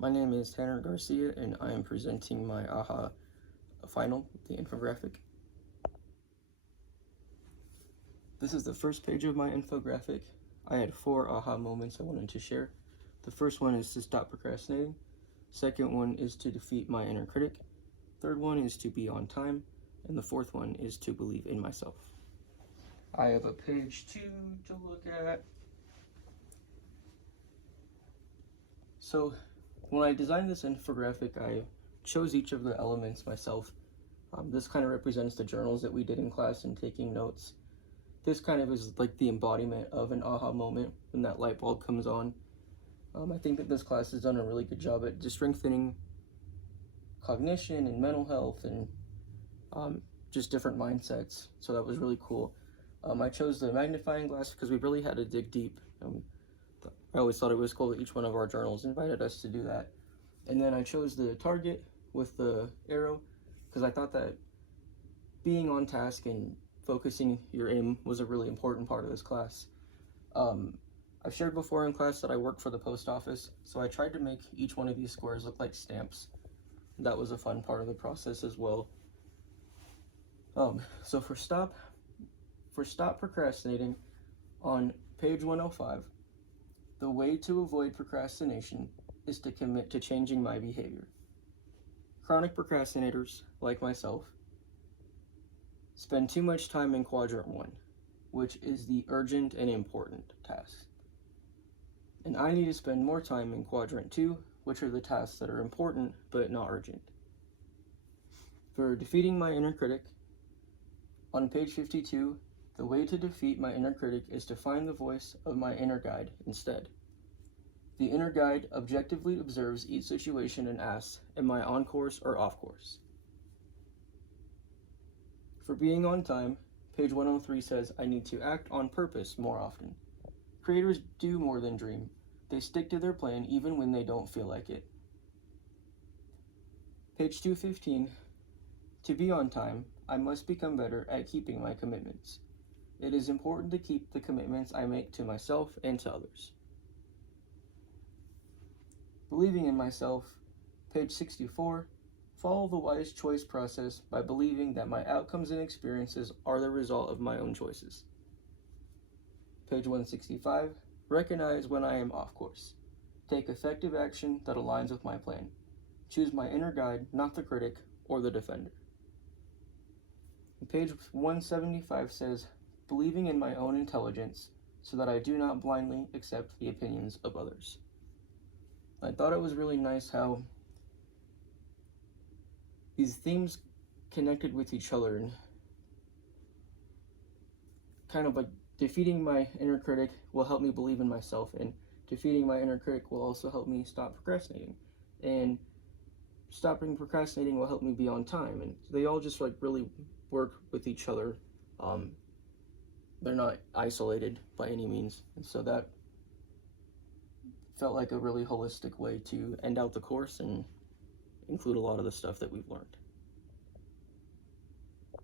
My name is Tanner Garcia, and I am presenting my AHA final, the infographic. This is the first page of my infographic. I had 4 AHA moments I wanted to share. The first one is to stop procrastinating. Second one is to defeat my inner critic. Third one is to be on time. And the fourth one is to believe in myself. I have a page 2 to look at. So when I designed this infographic, I chose each of the elements myself. This kind of represents the journals that we did in class and taking notes. This kind of is like the embodiment of an aha moment when that light bulb comes on. I think that this class has done a really good job at just strengthening cognition and mental health and just different mindsets. So that was really cool. I chose the magnifying glass because we really had to dig deep. I always thought it was cool that each one of our journals invited us to do that. And then I chose the target with the arrow because I thought that being on task and focusing your aim was a really important part of this class. I've shared before in class that I work for the post office, so I tried to make each one of these squares look like stamps. That was a fun part of the process as well. So for stop procrastinating, on page 105, the way to avoid procrastination is to commit to changing my behavior. Chronic procrastinators, like myself, spend too much time in quadrant 1, which is the urgent and important tasks. And I need to spend more time in quadrant 2, which are the tasks that are important but not urgent. For defeating my inner critic, on page 52, the way to defeat my inner critic is to find the voice of my inner guide instead. The inner guide objectively observes each situation and asks, am I on course or off course? For being on time, page 103 says I need to act on purpose more often. Creators do more than dream. They stick to their plan even when they don't feel like it. Page 215, to be on time, I must become better at keeping my commitments. It is important to keep the commitments I make to myself and to others. Believing in myself, page 64, follow the wise choice process by believing that my outcomes and experiences are the result of my own choices. Page 165, recognize when I am off course. Take effective action that aligns with my plan. Choose my inner guide, not the critic or the defender. Page 175 says, believing in my own intelligence so that I do not blindly accept the opinions of others. I thought it was really nice how these themes connected with each other, and kind of like defeating my inner critic will help me believe in myself, and defeating my inner critic will also help me stop procrastinating, and stopping procrastinating will help me be on time, and they all just like really work with each other. They're not isolated by any means, and so that felt like a really holistic way to end out the course and include a lot of the stuff that we've learned.